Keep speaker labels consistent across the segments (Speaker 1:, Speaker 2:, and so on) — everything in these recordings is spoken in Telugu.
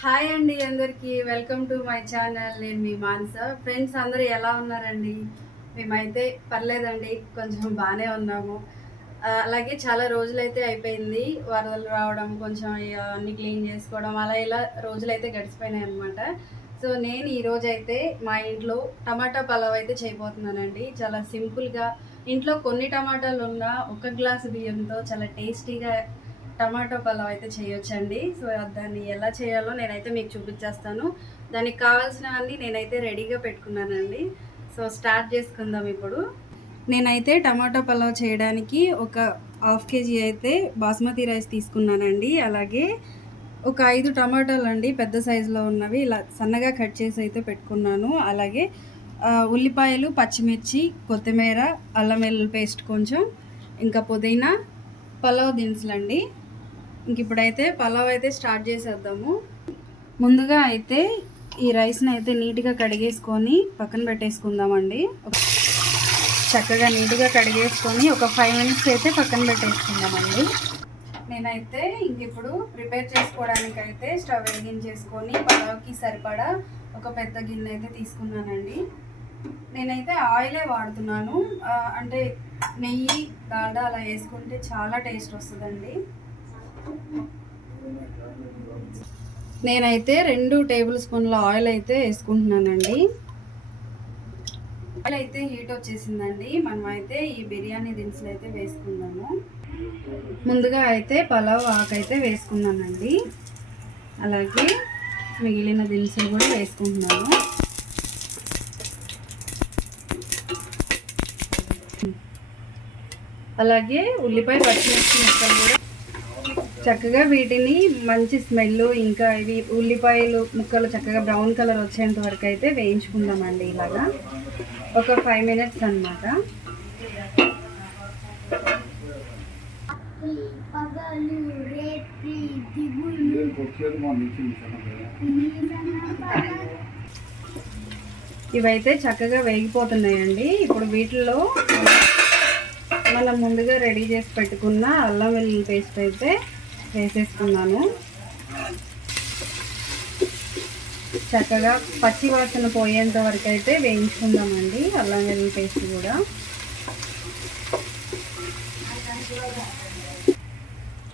Speaker 1: హాయ్ అండి అందరికీ. Welcome to my channel. నేను మీ మానస. ఫ్రెండ్స్ అందరూ ఎలా ఉన్నారండి? మేమైతే పర్లేదండి. కొంచెం బాగానే ఉన్నాము. అలాగే చాలా రోజులైతే అయిపోయింది. వరదలు రావడం కొంచెం అన్ని క్లీన్ చేసుకోవడం అలా ఇలా రోజులైతే గడిచిపోయినాయి అనమాట సో నేను ఈరోజు అయితే మా ఇంట్లో టమాటా పలావ్ అయితే చేయబోతున్నానండి. చాలా సింపుల్గా ఇంట్లో కొన్ని టమాటాలు ఉన్న ఒక గ్లాస్ బియ్యంతో చాలా టేస్టీగా టమాటో పలావ్ అయితే చేయొచ్చండి. సో దాన్ని ఎలా చేయాలో నేనైతే మీకు చూపించేస్తాను. దానికి కావాల్సినవన్నీ నేనైతే రెడీగా పెట్టుకున్నానండి. సో స్టార్ట్ చేసుకుందాం ఇప్పుడు. నేనైతే టమాటో పలావ్ చేయడానికి ఒక హాఫ్ కేజీ అయితే బాస్మతి రైస్ తీసుకున్నానండి. అలాగే ఒక ఐదు టమాటాలు అండి పెద్ద సైజులో ఉన్నవి. ఇలా సన్నగా కట్ చేసి అయితే పెట్టుకున్నాను. అలాగే ఉల్లిపాయలు పచ్చిమిర్చి కొత్తిమీర అల్లం వెల్లుల్లి పేస్ట్ కొంచెం ఇంకా పుదీనా పలావ్ దినుసులండి. ఇంక ఇప్పుడైతే పలావ్ అయితే స్టార్ట్ చేసేద్దాము. ముందుగా అయితే ఈ రైస్ని అయితే నీట్గా కడిగేసుకొని పక్కన పెట్టేసుకుందామండి. చక్కగా నీట్గా కడిగేసుకొని ఒక ఫైవ్ మినిట్స్ అయితే పక్కన పెట్టేసుకుందామండి. నేనైతే ఇంక ఇప్పుడు ప్రిపేర్ చేసుకోవడానికి అయితే స్టవ్ వెలిగించేసుకొని పలావ్కి సరిపడా ఒక పెద్ద గిన్నె అయితే తీసుకున్నానండి. నేనైతే ఆయిలే వాడుతున్నాను. అంటే నెయ్యి డాల్డా అలా వేసుకుంటే చాలా టేస్ట్ వస్తుందండి. నేనైతే రెండు టేబుల్ స్పూన్ల ఆయిల్ అయితే వేసుకుంటున్నానండి. ఆయిల్ అయితే హీట్ వచ్చేసిందండి. మనం అయితే ఈ బిర్యానీ దినుసులు అయితే వేసుకుందాము. ముందుగా అయితే పలావ్ ఆకు అయితే వేసుకున్నానండి. అలాగే మిగిలిన దినుసులు కూడా వేసుకుంటున్నాను. అలాగే ఉల్లిపాయ పచ్చిమిర్చి ముక్కలు కూడా చక్కగా వీటిని మంచి స్మెల్ ఇంకా ఇవి ఉల్లిపాయలు ముక్కలు చక్కగా బ్రౌన్ కలర్ వచ్చేంత వరకు అయితే వేయించుకుందామండి ఇలాగా. ఒక ఫైవ్ మినిట్స్ అన్నమాట. ఇవైతే చక్కగా వేగిపోతున్నాయండి. ఇప్పుడు వీటిలో మనం ముందుగా రెడీ చేసి పెట్టుకున్న అల్లం వెల్లుల్లి పేస్ట్ అయితే వేసేసుకున్నాను చక్కగా పచ్చి వాసన పోయేంత వరకు అయితే వేయించుకుందామండి అల్లం వెల్లుల్లి పేస్ట్ కూడా.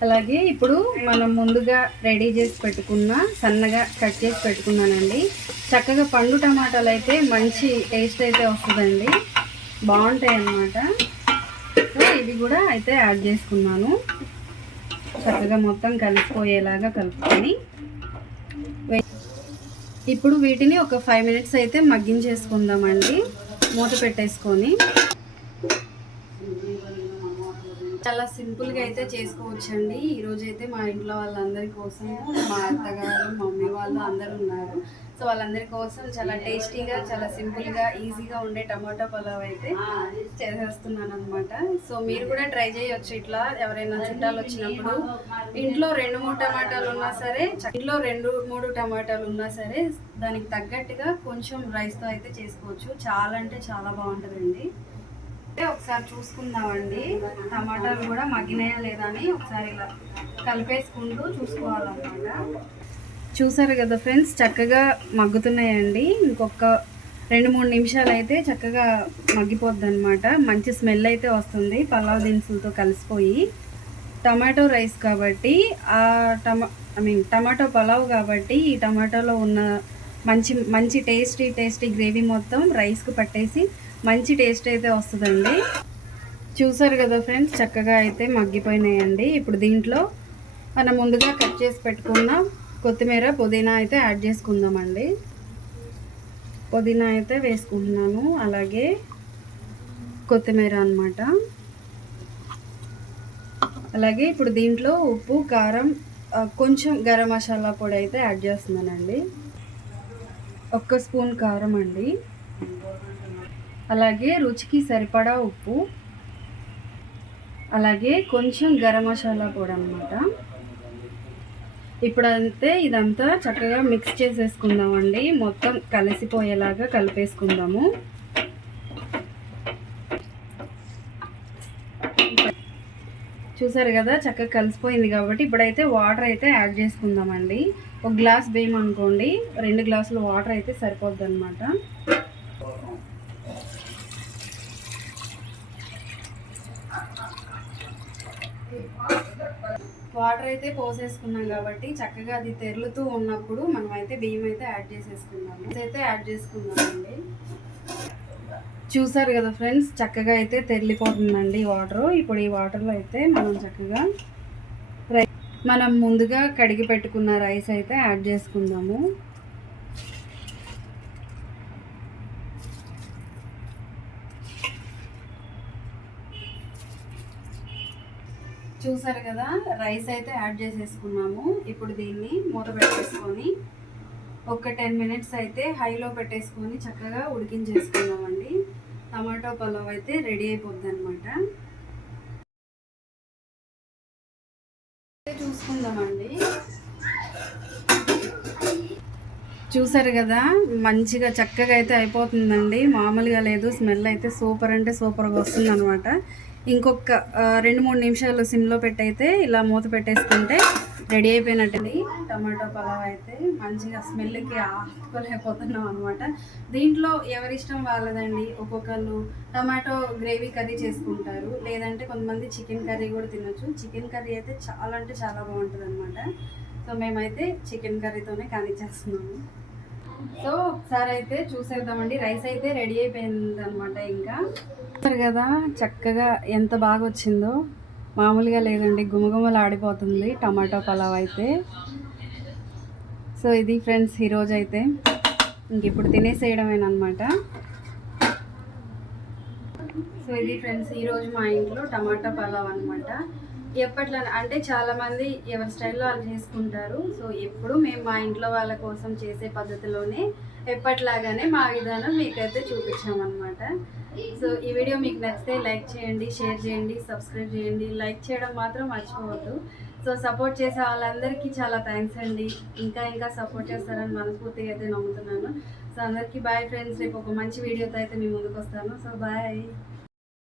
Speaker 1: అలాగే ఇప్పుడు మనం ముందుగా రెడీ చేసి పెట్టుకున్న సన్నగా కట్ చేసి పెట్టుకున్నానండి. చక్కగా పండు టమాటాలు అయితే మంచి టేస్ట్ అయితే వస్తుందండి. బాగుంటాయి అన్నమాట సో ఇవి కూడా అయితే యాడ్ చేసుకున్నాను. చక్కగా మొత్తం కలిసిపోయేలాగా కలుపుకొని ఇప్పుడు వీటిని ఒక ఫైవ్ మినిట్స్ అయితే మగ్గించేసుకుందామండి. మూత పెట్టేసుకొని. చాలా సింపుల్గా అయితే చేసుకోవచ్చండి. ఈరోజు అయితే మా ఇంట్లో వాళ్ళందరి కోసం మా అత్తగారు మమ్మీ వాళ్ళు అందరూ ఉన్నారు. సో వాళ్ళందరి కోసం చాలా టేస్టీగా చాలా సింపుల్గా ఈజీగా ఉండే టమాటో పలావ్ అయితే చేసేస్తున్నాను అనమాట సో మీరు కూడా ట్రై చేయొచ్చు ఇట్లా. ఎవరైనా చుట్టాలు వచ్చినప్పుడు ఇంట్లో రెండు మూడు టమాటాలు ఉన్నా సరే ఇంట్లో రెండు మూడు టమాటాలు ఉన్నా సరే దానికి తగ్గట్టుగా కొంచెం రైస్తో అయితే చేసుకోవచ్చు. చాలా అంటే చాలా బాగుంటుందండి. ఒకసారి చూసుకుందామండి. టమాటాలు కూడా మగ్గినాయా లేదా అని ఒకసారి ఇలా కలిపేసుకుంటూ చూసుకోవాలన్నమాట. చూసారు కదా ఫ్రెండ్స్ చక్కగా మగ్గుతున్నాయండి. ఇంకొక రెండు మూడు నిమిషాలు అయితే చక్కగా మగ్గిపోద్ది అనమాట మంచి స్మెల్ అయితే వస్తుంది పలావ్ దినుసులతో కలిసిపోయి. టమాటో రైస్ కాబట్టి ఆ టమా ఐ మీన్ టమాటో పలావ్ కాబట్టి ఈ టమాటోలో ఉన్న మంచి మంచి టేస్టీ టేస్టీ గ్రేవీ మొత్తం రైస్కి పట్టేసి మంచి టేస్ట్ అయితే వస్తుందండి. చూసారు కదా ఫ్రెండ్స్ చక్కగా అయితే మగ్గిపోయినాయండి. ఇప్పుడు దీంట్లో మనం ముందుగా కట్ చేసి పెట్టుకున్న కొత్తిమీర పుదీనా అయితే యాడ్ చేసుకుందామండి. పుదీనా అయితే వేసుకుంటున్నాను. అలాగే కొత్తిమీర అనమాట అలాగే ఇప్పుడు దీంట్లో ఉప్పు కారం కొంచెం గరం మసాలా పొడి అయితే యాడ్ చేస్తున్నానండి. ఒక్క స్పూన్ కారం అండి. అలాగే రుచికి సరిపడా ఉప్పు అలాగే కొంచెం గరం మసాలా పొడి అనమాట ఇప్పుడైతే ఇదంతా చక్కగా మిక్స్ చేసేసుకుందామండి. మొత్తం కలిసిపోయేలాగా కలిపేసుకుందాము. చూసారు కదా చక్కగా కలిసిపోయింది కాబట్టి ఇప్పుడైతే వాటర్ అయితే యాడ్ చేసుకుందామండి. ఒక గ్లాస్ బియ్యం అనుకోండి రెండు గ్లాసులు వాటర్ అయితే సరిపోద్ది అనమాట వాటర్ అయితే పోసేసుకున్నాం కాబట్టి చక్కగా అది తెరులుతూ ఉన్నప్పుడు మనం అయితే బియ్యం అయితే యాడ్ చేసేసుకున్నాము అయితే యాడ్ చేసుకుందామండి. చూసారు కదా ఫ్రెండ్స్ చక్కగా అయితే తెరిలిపోతుందండి వాటర్. ఇప్పుడు ఈ వాటర్లో అయితే మనం చక్కగా రై మనం ముందుగా కడిగి పెట్టుకున్న రైస్ అయితే యాడ్ చేసుకుందాము. చూసారు కదా రైస్ అయితే యాడ్ చేసేసుకున్నాము. ఇప్పుడు దీన్ని మూత పెట్టేసుకొని ఒక టెన్ మినిట్స్ అయితే హైలో పెట్టేసుకొని చక్కగా ఉడికించేసుకున్నామండి టమాటో పలావ్ అయితే రెడీ అయిపోద్ది అనమాట చూసుకుందామండి. చూసారు కదా మంచిగా చక్కగా అయితే అయిపోతుందండి. మామూలుగా లేదు స్మెల్ అయితే సూపర్ అంటే సూపర్గా వస్తుంది అనమాట ఇంకొక రెండు మూడు నిమిషాలు సిమ్లో పెట్టయితే ఇలా మూత పెట్టేసుకుంటే రెడీ అయిపోయినట్టండి. టమాటో పలావ్ అయితే మంచిగా స్మెల్కి ఆపుకోలేకపోతున్నాం అనమాట దీంట్లో ఎవరిష్టం వాళ్ళదండి? ఒక్కొక్కళ్ళు టమాటో గ్రేవీ కర్రీ చేసుకుంటారు. లేదంటే కొంతమంది చికెన్ కర్రీ కూడా తినొచ్చు. చికెన్ కర్రీ అయితే చాలా అంటే చాలా బాగుంటుంది అనమాట సో మేమైతే చికెన్ కర్రీతోనే కానిచ్చేస్తున్నాము. సో ఒకసారి అయితే చూసేద్దామండి. రైస్ అయితే రెడీ అయిపోయింది అనమాట ఇంకా. కదా చక్కగా ఎంత బాగా వచ్చిందో మామూలుగా లేదండి గుమగుమలు ఆడిపోతుంది టమాటో పలావ్ అయితే. సో ఇది ఫ్రెండ్స్ ఈరోజు అయితే ఇంక ఇప్పుడు తినేసేయడమేనమాట సో ఇది ఫ్రెండ్స్ ఈరోజు మా ఇంట్లో టమాటా పలావ్ అనమాట ఎప్పట్లో అంటే చాలామంది ఎవరి స్టైల్లో వాళ్ళు చేసుకుంటారు. సో ఎప్పుడు మేము మా ఇంట్లో వాళ్ళ కోసం చేసే పద్ధతిలోనే ఎప్పట్లాగానే మా విధానం మీకైతే చూపించామన్నమాట. సో ఈ వీడియో మీకు నచ్చితే లైక్ చేయండి షేర్ చేయండి సబ్స్క్రైబ్ చేయండి. లైక్ చేయడం మాత్రం మర్చిపోవద్దు. సో సపోర్ట్ చేసే వాళ్ళందరికీ చాలా థ్యాంక్స్ అండి. ఇంకా ఇంకా సపోర్ట్ చేస్తారని మనస్ఫూర్తిగా అయితే నమ్ముతున్నాను. సో అందరికీ బాయ్ ఫ్రెండ్స్ రేపు ఒక మంచి వీడియోతో అయితే మీ ముందుకు వస్తాను. So bye.